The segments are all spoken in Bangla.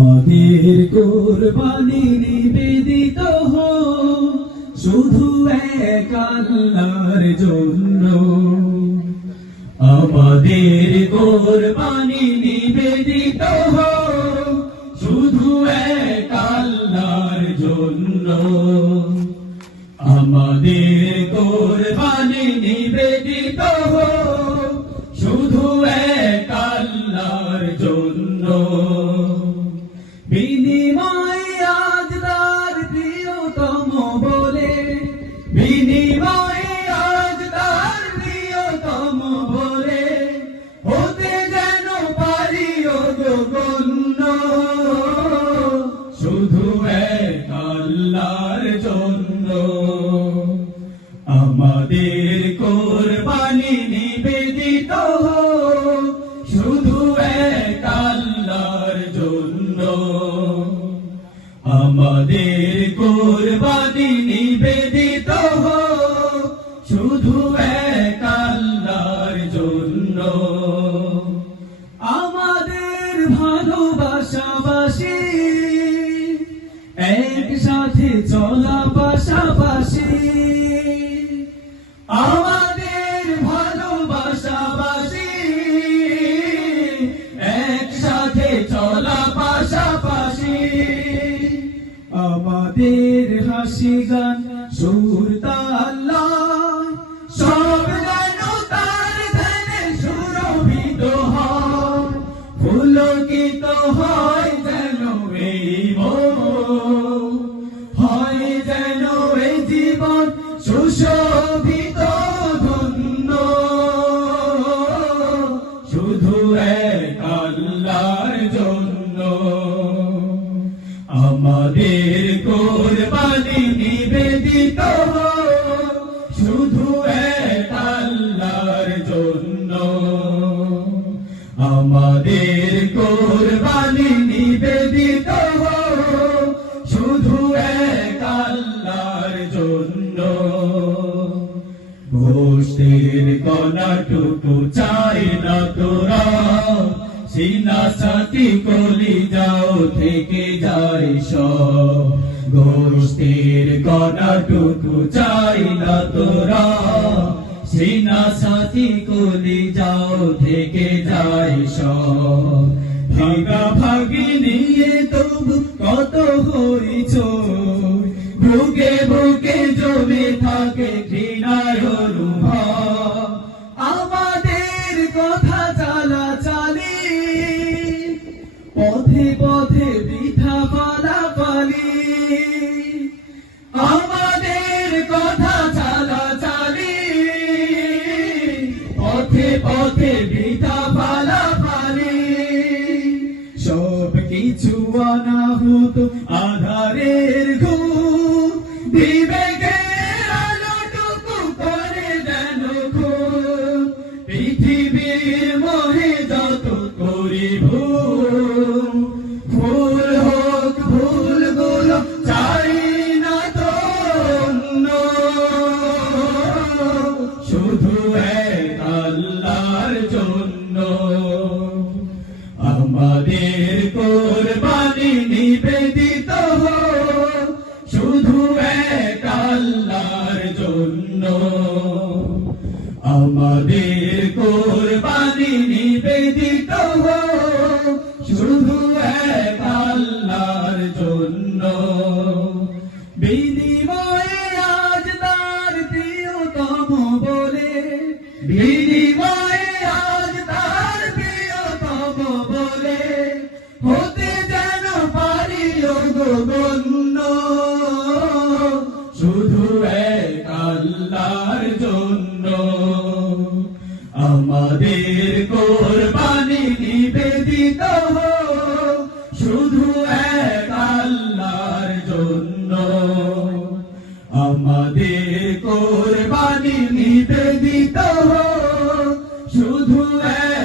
আমাদের কুরবানি নিবেদিত হোক শুধু এক আল্লাহর জন্য। আমাদের কুরবানি নিবেদিত হোক শুধু এক আল্লাহর জন্য। আমাদের কুরবানি নিবেদিত হোক শুধু এক আল্লাহর জন্য। বিনিময় আজ তার প্রিয়তম বলে, বিনিময় আজ তার প্রিয়তম বলে, হতে যেন পারি গণ্য শুধু এক আল্লাহর জন্য। আমাদের কুরবানি নিবেদিত হোক শুধু এক আল্লাহর জন্য। আমাদের কুরবানি নিবেদিত হোক শুধু এক আল্লাহর জন্য। আমাদের ভালোবাসাবাসী একসাথে চলা পাশাপাশি, আমাদের ভালোবাসাবাসী একসাথে চলা পাশাপাশি। আমাদের হাসি গান সুর তাল সব যেন তার ধ্যানে সুরভিত হয়, পুলকিত হয় যেন এই মন, হয় যেন এই জীবন সুশোভিত ধন্য শুধু এক আল্লাহর জন্য। আমাদের কুরবানি নিবেদিত হোক শুধু এক আল্লাহর জন্য। আমাদের কুরবানি নিবেদিত হোক শুধু এক আল্লাহর জন্য। গোষ্ঠীর কণাটুকু চাই না তোরা, সিনা সাথী কলিজাও থেকে যায় সব। গোষ্ঠীর কণাটুকু চাই না তোরা, সিনা সাথী কলিজাও থেকে যায় সব। ভাগাভাগি নিয়ে তবু কত হইচই, বুকে বুকে জমে থাকে ঘৃণার অনুভব। আমাদের কথা চালাচালি, পথে পথে বৃথা পালাপালি। আমাদের কথা চালাচালি, পথে পথে বৃথা পালাপালি। সব কিছু অনাহুত আধারের ঘুম, বিবেকের আলোটুকু করে যেন খুন। পৃথিবীর মোহে যত করি ভুল, ভুল হোক ভুলগুলো চাই না তো অন্য, শুধু এক আল্লাহর জন্য। আমাদের কুরবানি নিবেদিত হোক শুধু এক আল্লাহর জন্য। আমাদের কুরবানি নিবেদিত হোক শুধু এক আল্লাহর জন্য। বিনিময়ে আজ তার প্রিয়তম বলে, বিনিময়ে আজ তার প্রিয়তম বলে, হতে যেন পারি গণ্য শুধু এক আল্লাহর জন্য। আমাদের কুরবানি নিবেদিত হোক শুধু এক আল্লাহর জন্য। আমাদের কুরবানি নিবেদিত হোক শুধু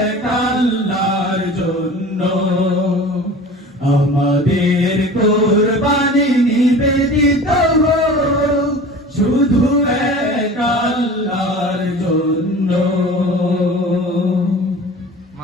এক আল্লাহর জন্য। আমাদের